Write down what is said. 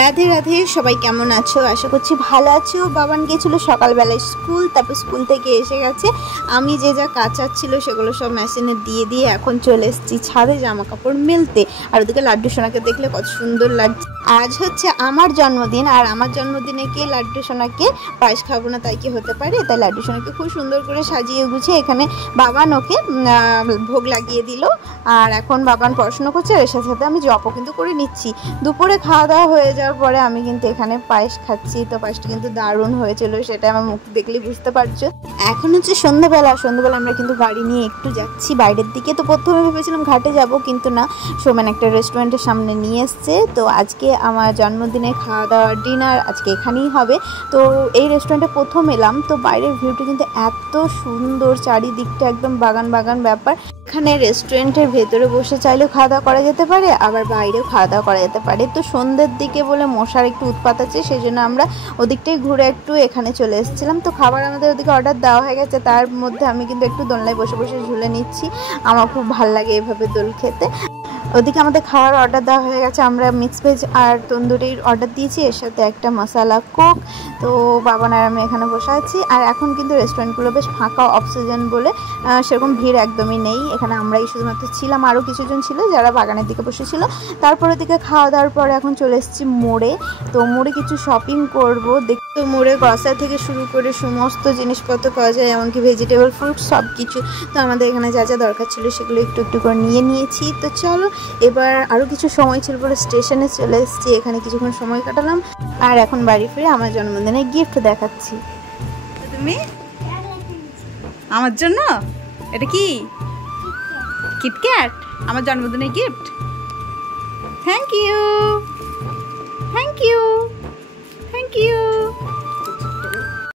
রাধে রাধে, সবাই কেমন আছো? আশা করছি ভালো আছো। বাবান গিয়েছিল সকালবেলায় স্কুল, তারপর স্কুল থেকে এসে গেছে। আমি যে যা কাচার ছিল সেগুলো সব মেশিনে দিয়ে দিয়ে এখন চলে এসেছি ছাদে জামা কাপড় মেলতে। আর ওদিকে লাড্ডু সোনাকে দেখলে কত সুন্দর লাগছে। আজ হচ্ছে আমার জন্মদিন, আর আমার জন্মদিনে কি লাড্ডু সোনাকে পায়েস খাবো না তাই কি হতে পারে? তাই লাড্ডু সোনাকে খুব সুন্দর করে সাজিয়ে গুছিয়ে এখানে বাবান ওকে ভোগ লাগিয়ে দিল। আর এখন বাবান পড়াশোনা করছে, আর এর সাথে সাথে আমি জপও কিন্তু করে নিচ্ছি। দুপুরে খাওয়া দাওয়া হয়ে যাওয়ার পরে আমি কিন্তু এখানে পায়েস খাচ্ছি। তো পায়েসটা কিন্তু দারুণ হয়েছিল, সেটা আমার মুখ দেখলেই বুঝতে পারছো। এখন হচ্ছে সন্ধ্যাবেলা আমরা কিন্তু গাড়ি নিয়ে একটু যাচ্ছি বাইরের দিকে। তো প্রথমে ভেবেছিলাম ঘাটে যাব, কিন্তু না, সোমেন একটা রেস্টুরেন্টের সামনে নিয়ে এসছে। তো আজকে আমার জন্মদিনে খাওয়া দাওয়ার ডিনার আজকে এখানেই হবে। তো এই রেস্টুরেন্টে প্রথম এলাম, তো বাইরের ভিউটা কিন্তু এত সুন্দর, চারিদিকটা একদম বাগান বাগান ব্যাপার। এখানে রেস্টুরেন্টের ভেতরে বসে চাইলেও খাওয়া দাওয়া করা যেতে পারে, আবার বাইরেও খাওয়া দাওয়া করা যেতে পারে। তো সন্ধ্যের দিকে বলে মশার একটু উৎপাত আছে, সেই জন্য আমরা ওদিকটাই ঘুরে একটু এখানে চলে এসেছিলাম। তো খাবার আমাদের ওদিকে অর্ডার দেওয়া হয়ে গেছে, তার মধ্যে আমি কিন্তু একটু দোলনায় বসে বসে ঝুলে নিচ্ছি। আমার খুব ভাল লাগে এভাবে দোল খেতে। ওদিকে আমাদের খাওয়ার অর্ডার দেওয়া হয়ে গেছে। আমরা মিক্স ভেজ আর তন্দুরির অর্ডার দিয়েছি, এর সাথে একটা মশলা কোক। তো বাবান আর আমি এখানে বসে আছি। আর এখন কিন্তু রেস্টুরেন্টগুলো বেশ ফাঁকা, অক্সিজেন বলে সেরকম ভিড় একদমই নেই। এখানে আমরাই শুধুমাত্র ছিলাম, আরও কিছুজন ছিল যারা বাগানের দিকে বসেছিল। তারপর ওদিকে খাওয়া দাওয়ার পরে এখন চলে এসেছি মোড়ে। তো মোড়ে কিছু শপিং করবো। দেখতে মোড়ে গ্রসারি থেকে শুরু করে সমস্ত জিনিসপত্র পাওয়া যায়, এমনকি ভেজিটেবল, ফ্রুট সব কিছু। তো আমাদের এখানে যা যা দরকার ছিল সেগুলো একটু একটু করে নিয়ে নিয়েছি। তো চলো, এবার আরও কিছু সময় ছিল বলে স্টেশনে চলে এসেছি, এখানে কিছুক্ষণ সময় কাটালাম। আর এখন বাড়ি ফিরে আমার জন্মদিনে গিফট দেখাচ্ছি। তুমি আমার জন্য এটা কি? কিটক্যাট, আমার জন্মদিনের গিফট। Thank you.